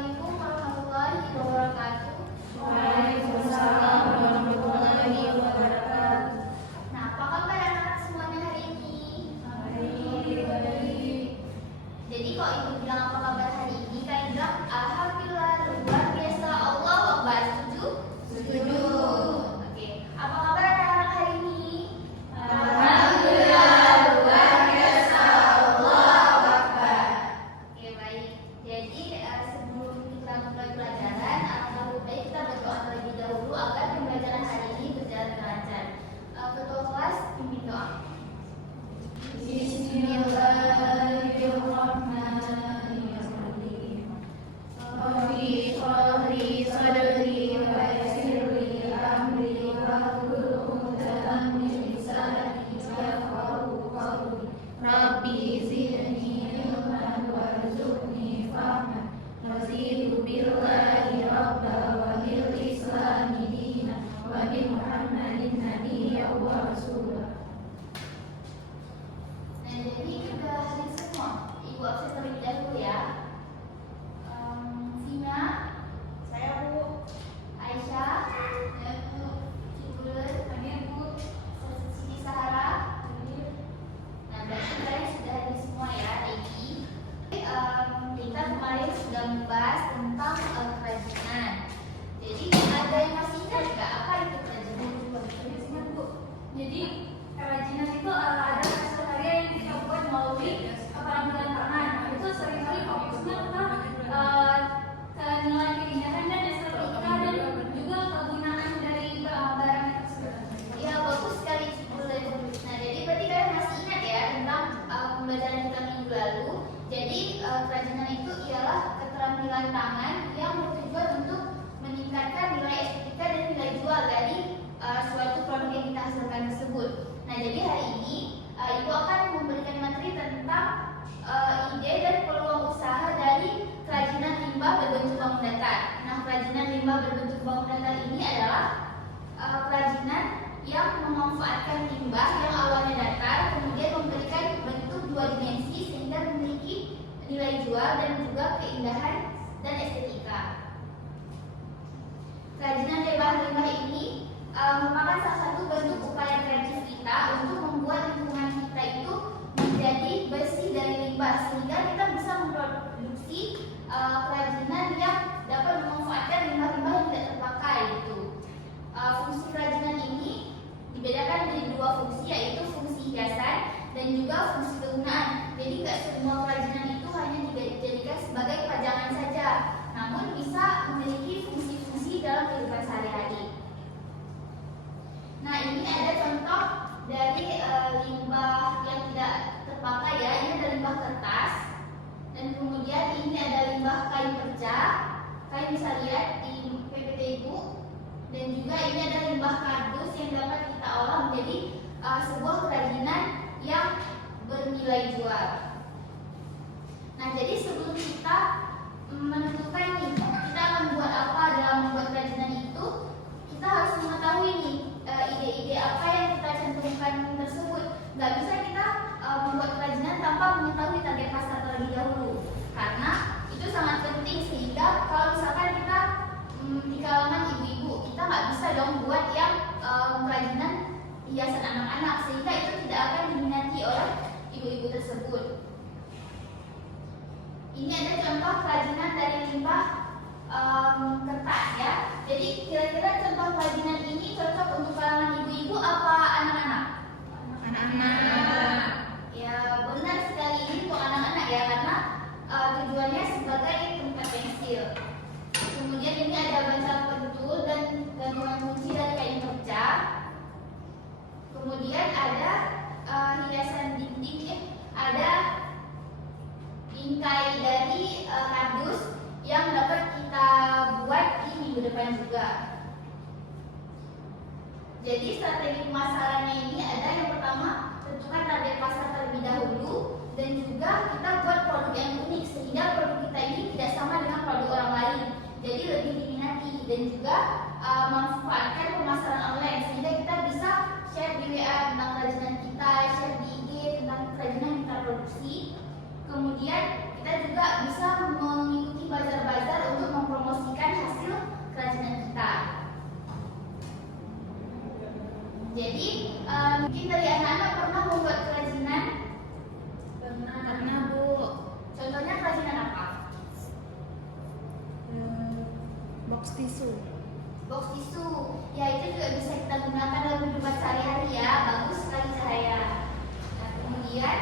Assalamualaikum warahmatullahi wabarakatuh. Waalaikumsalam warahmatullahi wabarakatuh. Nah, apa kabar anak-anak semuanya hari ini? Baik. Jadi kalau ibu bilang apa kabar hari ini, kalian bilang alhamdulillah, luar biasa, Allahu Akbar. Setuju? Setuju. Oke. Apa kabar anak-anak hari ini? Alhamdulillah, luar biasa, Allahu Akbar. Oke, baik. Jadi sebelum kita mulai pelajaran, alangkah lebih baik kita berdoa terlebih dahulu agar pembelajaran hari ini berjalan dengan lancar. Ketua kelas pimpin doa. Bismillahirrahmanirrahim. Rabbi shrahli sadri wa yassirli amri wahlul 'uqdatam min lisani yafqahu qawli. Rabbi zidni ilman warzuqni fahman. Raditu billahi rabba wa bil islami dinan wa bi Muhammadin nabiyyan wa rasulah. Nah, jadi kita hadir semua. Ibu absen terlebih dahulu ya. Vina, Saya Bu. Aisyah, dan Bu Cibulen, hadir Bu. Siti Sahara, hadir. Nah, berarti kalian sudah hadir semua ya, Egi. Kita kemarin sudah membahas tentang kerajinan. Jadi ada yang masih ingat nggak apa itu kerajinan? Ingat Bu. Jadi kerajinan itu ada hasil karya yang kita buat melalui keterampilan tangan. Itu seringkali fokusnya ke nilai keindahan dan estetika dan juga kegunaan dari barang tersebut. Ya, bagus sekali Cibulen. Nah, jadi berarti kalian masih ingat ya tentang pembelajaran kita minggu lalu. Jadi kerajinan itu ialah keterampilan tangan yang bertujuan untuk meningkatkan nilai estetika dan nilai jual dari suatu produk yang kita hasilkan tersebut. Nah, jadi hari ini Ibu akan memberikan materi tentang ide dan peluang usaha dari kerajinan limbah berbentuk bangun datar. Nah, kerajinan limbah berbentuk bangun datar ini adalah kerajinan yang memanfaatkan limbah yang awalnya datar kemudian memberikan bentuk dua dimensi sehingga memiliki nilai jual dan juga keindahan dan estetika. Kerajinan limbah ini merupakan salah satu bentuk upaya kreatif kita untuk membuat lingkungan kita itu menjadi bersih dari limbah sehingga kita bisa memproduksi kerajinan yang dapat memanfaatkan limbah-limbah yang tidak terpakai gitu. Fungsi kerajinan ini dibedakan menjadi dua fungsi, yaitu fungsi hiasan dan juga fungsi kegunaan. Jadi tidak semua kerajinan itu hanya dijadikan sebagai pajangan saja, namun bisa memiliki fungsi-fungsi dalam kehidupan sehari-hari. Nah, ini ada contoh dari limbah yang tidak terpakai ya. Ini ada limbah kertas dan kemudian ini ada limbah kain perca. Kalian bisa lihat di PPT Ibu. Dan juga ini ada limbah kardus yang dapat kita olah menjadi sebuah kerajinan yang bernilai jual. Nah, jadi sebelum kita menentukan nih kita akan buat apa dalam membuat kerajinan itu, kita harus mengetahui nih ide-ide apa yang kita cantumkan tersebut. Nggak bisa kita membuat kerajinan tanpa mengetahui target pasar terlebih dahulu, karena itu sangat penting. Sehingga kalau misalkan kita di kalangan ibu-ibu, kita nggak bisa dong buat yang kerajinan hiasan anak-anak, sehingga itu tidak akan diminati oleh ibu-ibu tersebut. Ini ada contoh kerajinan dari limbah kertas ya. Jadi kira-kira contoh kerajinan ini cocok untuk kalangan ibu-ibu apa anak-anak? Anak-anak. Ya, benar sekali, ini untuk anak-anak ya, karena tujuannya sebagai tempat pensil. Kemudian ini ada baca pentul dan gantungan kunci dari kain perca. Kemudian ada hiasan dinding, ada bingkai dari kardus yang dapat kita buat di minggu depan juga. Jadi strategi pemasarannya ini ada yang pertama, tentukan target pasar terlebih dahulu, dan juga kita buat produk yang unik sehingga produk kita ini tidak sama dengan produk orang lain, jadi lebih diminati. Dan juga manfaatkan pemasaran online sehingga kita bisa share di WA tentang kerajinan kita, share di IG tentang kerajinan yang kita produksi. Kemudian kita juga bisa mengikuti bazar-bazar Jadi mungkin dari anak-anak pernah membuat kerajinan? Pernah Bu. Contohnya kerajinan apa? Box tisu. Box tisu. Ya, itu juga bisa kita gunakan dalam kehidupan sehari-hari ya. Bagus sekali Cahaya. Nah, kemudian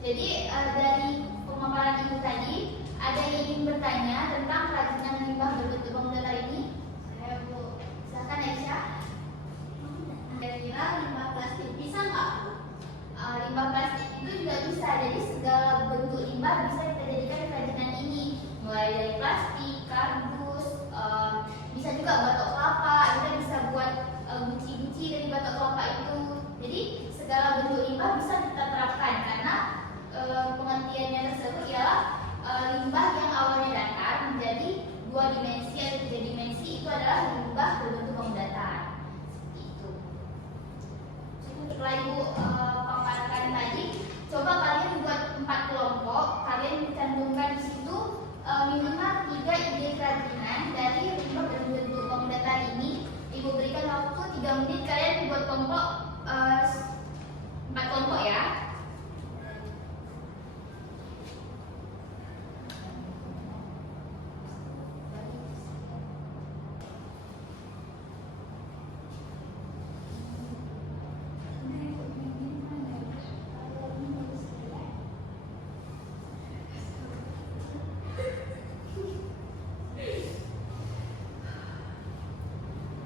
jadi dari pemaparan Ibu tadi, ada yang ingin bertanya tentang kerajinan limbah berbentuk bangun datar ini? Saya Bu. Silakan Aisyah. Kira-kira limbah plastik bisa nggak Bu? Limbah plastik itu juga bisa. Jadi segala bentuk limbah bisa kita jadikan kerajinan ini. Mulai dari plastik, kardus, bisa juga batok kelapa. Kita bisa buat guci-guci dari batok kelapa itu. Jadi segala bentuk limbah bisa kita terapkan karena pengertiannya tersebut ialah limbah yang awalnya datar menjadi 2 dimensi atau 3 dimensi, itu adalah limbah berbentuk bangun datar. Seperti itu. Setelah Ibu paparkan tadi, coba kalian buat 4 kelompok. Kalian cantumkan di situ minimal 3 ide kerajinan dari limbah berbentuk bangun datar ini. Ibu berikan waktu 3 menit, kalian buat kelompok 4 kelompok ya.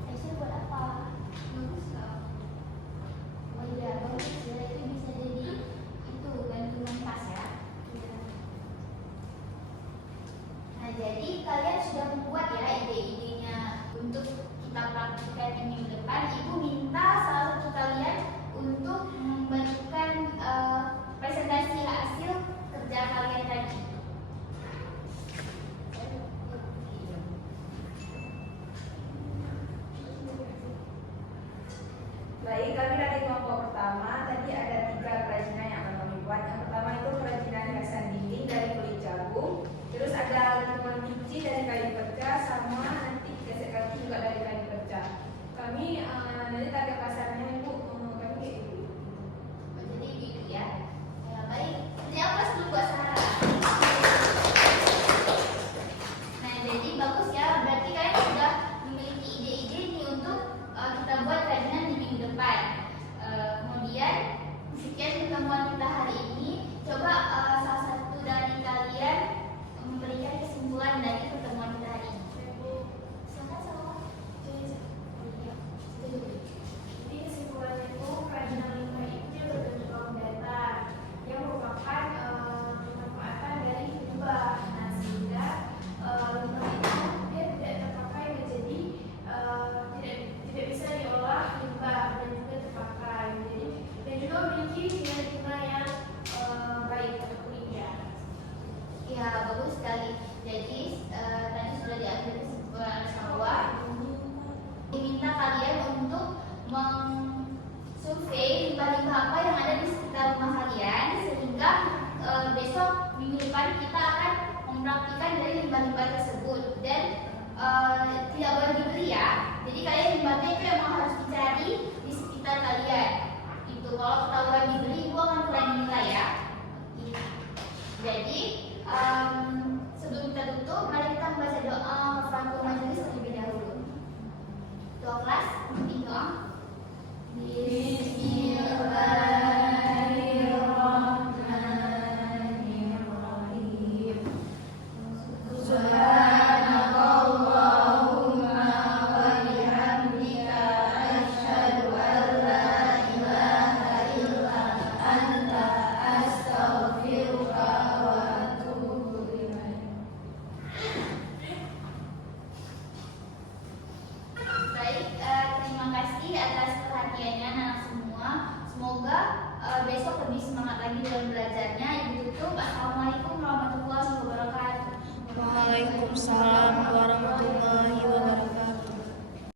Aisyah buat apa? Bagus nggak? Oh iya, bagus ya. Itu bisa jadi itu gantungan tas ya. Nah, jadi kalian sudah membuat ya ide-idenya untuk kita praktikkan di minggu depan. Ibu minta salah satu kalian untuk membentukkan presentasi hasil kerja kalian tadi. Baik, kami dari kelompok pertama. Tadi ada 3 kerajinan yang akan kami buat. Yang pertama itu kerajinan hiasan dinding dari kulit jagung. Terus ada gantungan kunci dari kayu pecah, sama nanti gesek kaki juga dari kayu pecah. Kami nanti target pasarnya Ibu, kami kayak gitu. Jadi gitu ya. Ya baik. Jadi apa dulu buat Sarah? Nah, jadi bagus ya. Berarti kalian sudah memiliki ide-ide nih untuk kita buat kerajinan di minggu depan. Kemudian sekian pertemuan kita hari ini. Coba salah satu dari kalian memberikan kesimpulan dari pertemuan kita hari ini. Silakan Salwa. Jadi kesimpulannya itu kerajinan limbah itu berbentuk bangun datar yang merupakan pemanfaatan dari limbah. Nah, sehingga limbah itu dia tidak terpakai menjadi tidak bisa diolah limbah dan juga terpakai. Jadi dan juga memiliki nilai-nilai yang baik untuk media. Ya, bagus sekali. Jadi tadi sudah diambil kesimpulan Salwa. Diminta kalian untuk survei limbah-limbah apa yang ada di sekitar rumah kalian, sehingga besok minggu depan kita akan mempraktikkan dari limbah-limbah tersebut. Dan tidak boleh dibeli ya. Jadi kalian limbahnya itu memang harus dicari di sekitar kalian. Itu kalau ketahuan dibeli, ibu akan kurang dinilai ya. Jadi sebelum kita tutup, mari kita membaca doa kafaratul majelis terlebih dahulu. Doa kelas, doa. Bismillahirrahmanirrahim. Subhanakallahumma wa bihamdika asyhadu an la ilaha illa anta astaghfiruka wa atubu ilaik. Baik, terima kasih atas perhatiannya anak semua. Semoga besok lebih semangat lagi dalam belajarnya. Ibu tutup. Assalamualaikum warahmatullahi wabarakatuh. Waalaikumsalam warahmatullahi